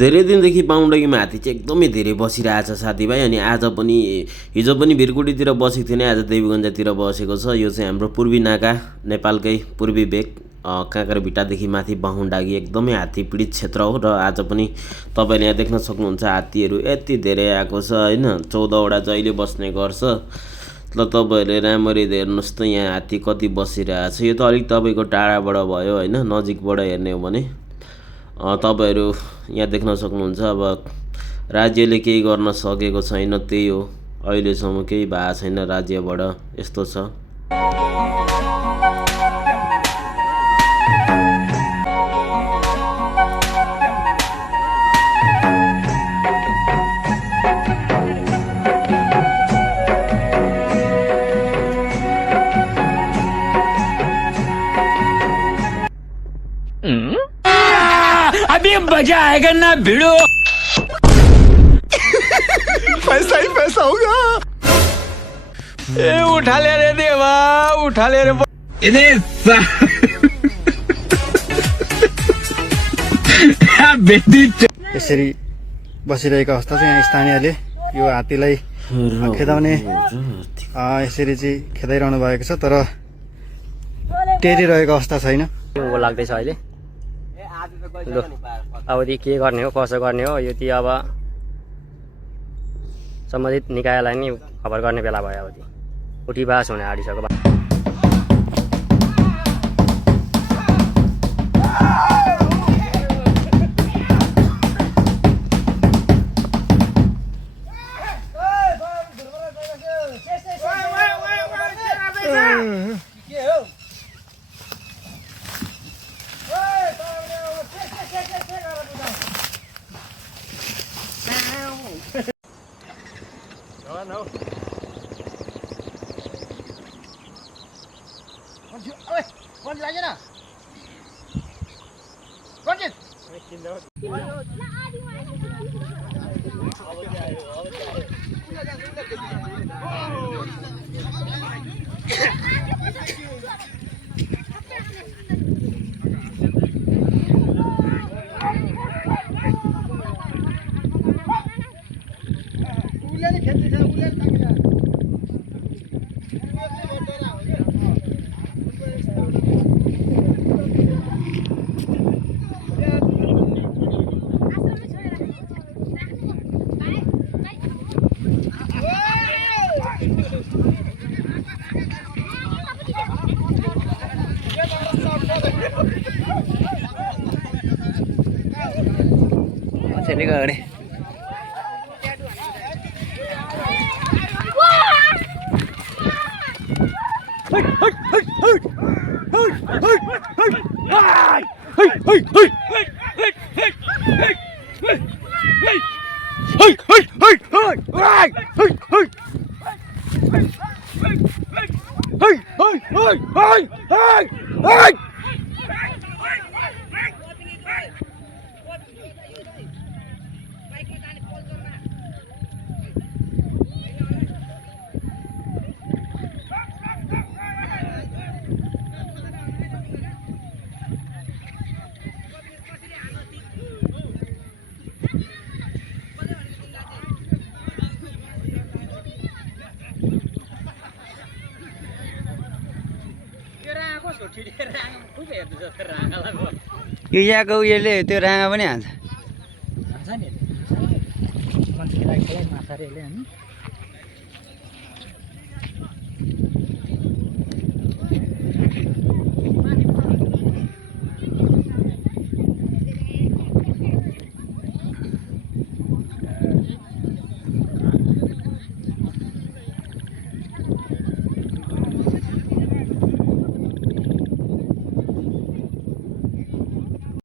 धेरै दिनदेखि बाहुनडकीमा हात्ती चाहिँ एकदमै धेरै बसिरहेछ साथीभाइ। अनि आज पनि हिजो पनि भिरकुटीतिर बसेको थिएन, आज देवीगञ्जतिर बसेको छ। यो चाहिँ हाम्रो पूर्वी नाका नेपालकै पूर्वी भेग काँक्राभिट्टादेखि माथि बाहुनडाकी एकदमै हात्ती पीडित क्षेत्र हो। र आज पनि तपाईँले यहाँ देख्न सक्नुहुन्छ हात्तीहरू यति धेरै आएको छ होइन। 14वटा जहिले बस्ने गर्छ। ल तपाईँहरूले राम्ररी हेर्नुहोस् त यहाँ हात्ती कति बसिरहेछ। यो त अलिक तपाईँको टाढाबाट भयो होइन, नजिकबाट हेर्ने हो भने तपाईहरू यहाँ देख्न सक्नुहुन्छ। अब राज्यले केही गर्न सकेको छैन, त्यही हो, अहिलेसम्म केही भएको छैन राज्यबाट, यस्तो छ। अभी मजा आएगा ना भिड़ो। पैसा ही पैसा होगा। ए उठा ले रे देवा, उठा ले रे। यसरी बसिरहेको अवस्था चाहिँ यहाँ स्थानीयले यो हात्तीलाई खेदाउने यसरी चाहिँ खेदाइरहनु भएको छ, तर टेरिरहेको अवस्था छैन। लाग्दैछ अहिले। लु अब के गर्ने हो, कसो गर्ने हो, यो अब सम्बन्धित निकायलाई नि खबर गर्ने बेला भयो। अब उठीबास हुने आँटिसक्यो। यो यहाँको उयोले त्यो राँगा पनि हान्छ। नि मान्छेलाई माछा रे